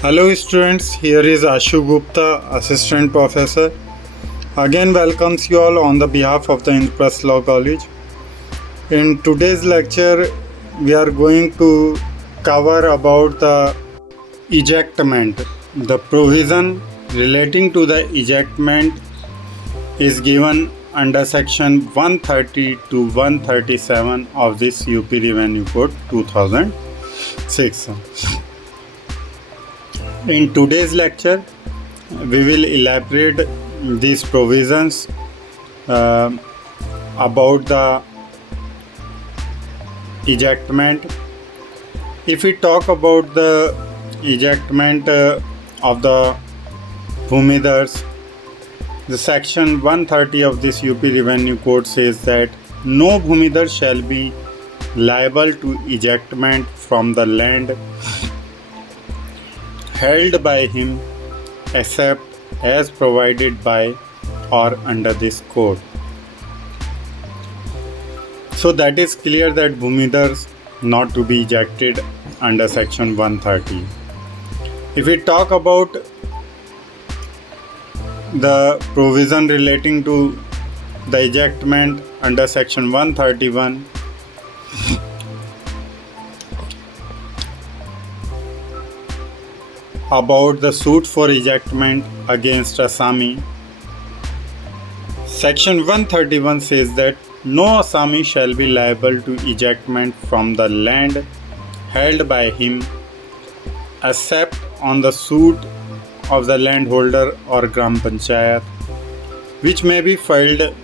Hello students, here is Ashu Gupta, Assistant Professor. Again welcomes you all on the behalf of the Indraprastha Law College. In today's lecture, we are going to cover about the ejectment. The provision relating to the ejectment is given under section 130 to 137 of this UP Revenue Code 2006. In today's lecture, we will elaborate these provisions about the ejectment. If we talk about the ejectment of the Bhumidars, the section 130 of this UP Revenue Code says that no Bhumidar shall be liable to ejectment from the land held by him except as provided by or under this code. So that is clear that Bhumidars not to be ejected under section 130. If we talk about the provision relating to the ejectment under section 131, about the suit for ejectment against Assami, section 131 says that no Assami shall be liable to ejectment from the land held by him except on the suit of the landholder or Gram Panchayat, which may be filed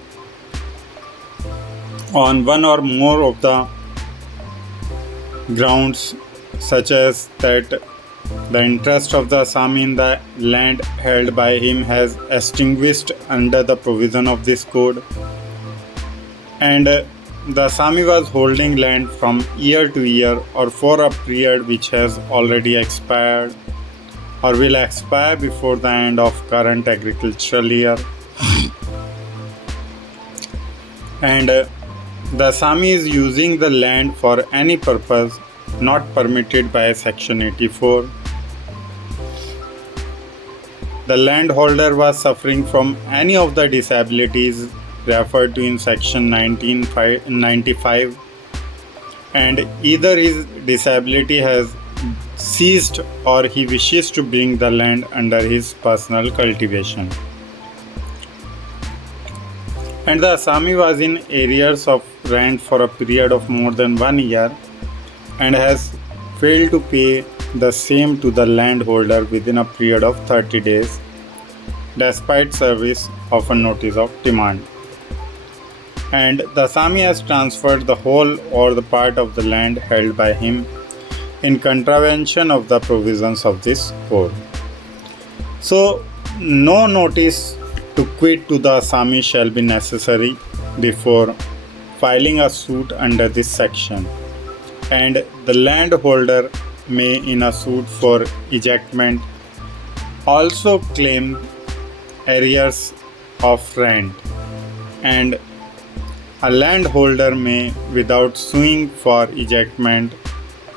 on one or more of the grounds, such as that the interest of the Assami in the land held by him has extinguished under the provision of this code, and the Assami was holding land from year to year or for a period which has already expired or will expire before the end of current agricultural year, and the Assami is using the land for any purpose not permitted by section 84. The landholder was suffering from any of the disabilities referred to in section 1995, and either his disability has ceased or he wishes to bring the land under his personal cultivation, and the Assami was in arrears of rent for a period of more than 1 year and has failed to pay the same to the landholder within a period of 30 days despite service of a notice of demand, and the Assami has transferred the whole or the part of the land held by him in contravention of the provisions of this code. So no notice to quit to the Assami shall be necessary before filing a suit under this section, and the landholder may in a suit for ejectment also claim arrears of rent, and a landholder may, without suing for ejectment,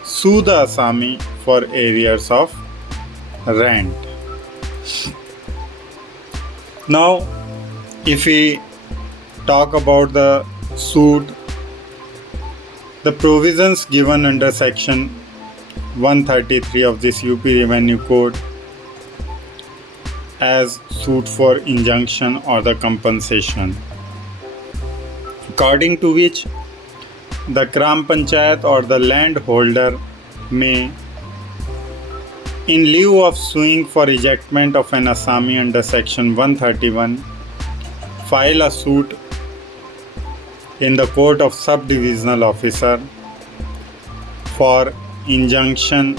sue the Assami for arrears of rent. Now, if we talk about the suit, the provisions given under section 133 of this UP Revenue Code as suit for injunction or the compensation, according to which the Gram Panchayat or the landholder may, in lieu of suing for ejectment of an Assami under section 131, file a suit in the court of subdivisional officer for injunction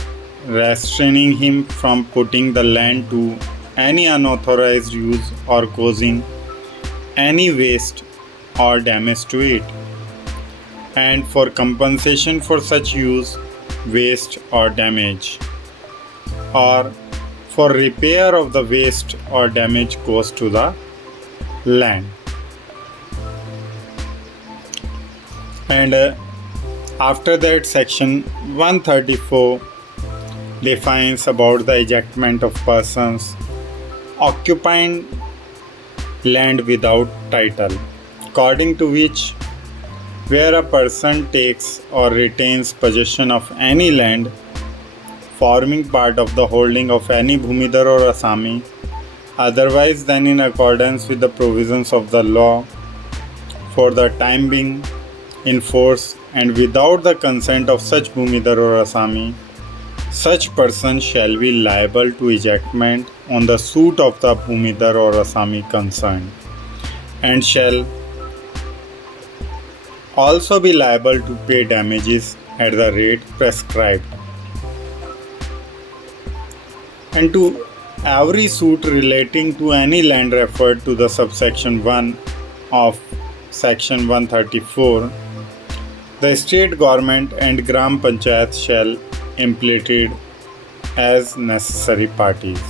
restraining him from putting the land to any unauthorized use or causing any waste or damage to it, and for compensation for such use, waste or damage, or for repair of the waste or damage caused to the land. And after that, section 134 defines about the ejectment of persons occupying land without title, according to which where a person takes or retains possession of any land forming part of the holding of any Bhumidhar or Asami, otherwise than in accordance with the provisions of the law for the time being in force and without the consent of such Bhumidhar or Asami, such person shall be liable to ejectment on the suit of the Bhumidhar or Asami concerned, and shall also be liable to pay damages at the rate prescribed. And to every suit relating to any land referred to the subsection 1 of section 134, the state government and Gram Panchayat shall implead as necessary parties.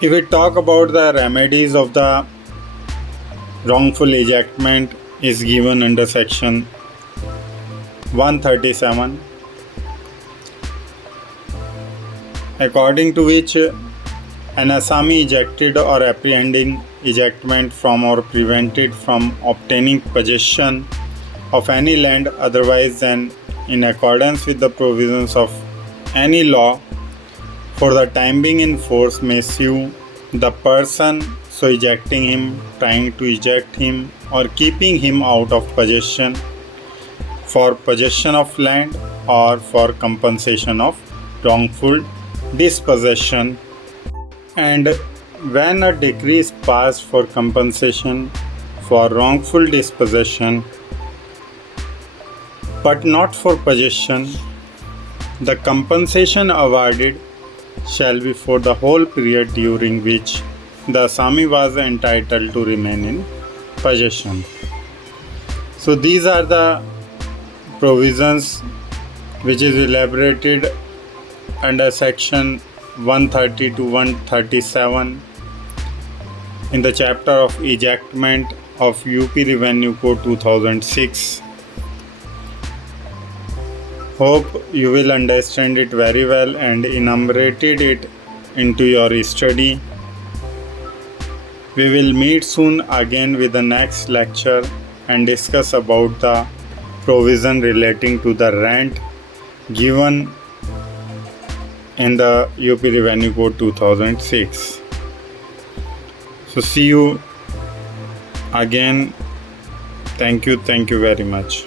If we talk about the remedies of the wrongful ejectment is given under section 137, according to which an Asami ejected or apprehending ejectment from or prevented from obtaining possession of any land otherwise than in accordance with the provisions of any law for the time being in force may sue the person so ejecting him, trying to eject him, or keeping him out of possession for possession of land or for compensation of wrongful dispossession. And when a decree is passed for compensation for wrongful dispossession but not for possession, the compensation awarded shall be for the whole period during which the Asami was entitled to remain in possession. So these are the provisions which is elaborated under section 130 to 137 in the chapter of ejectment of UP Revenue Code 2006. Hope you will understand it very well and enumerated it into your study. We will meet soon again with the next lecture and discuss about the provision relating to the rent given in the UP Revenue Code 2006. So see you again. Thank you very much.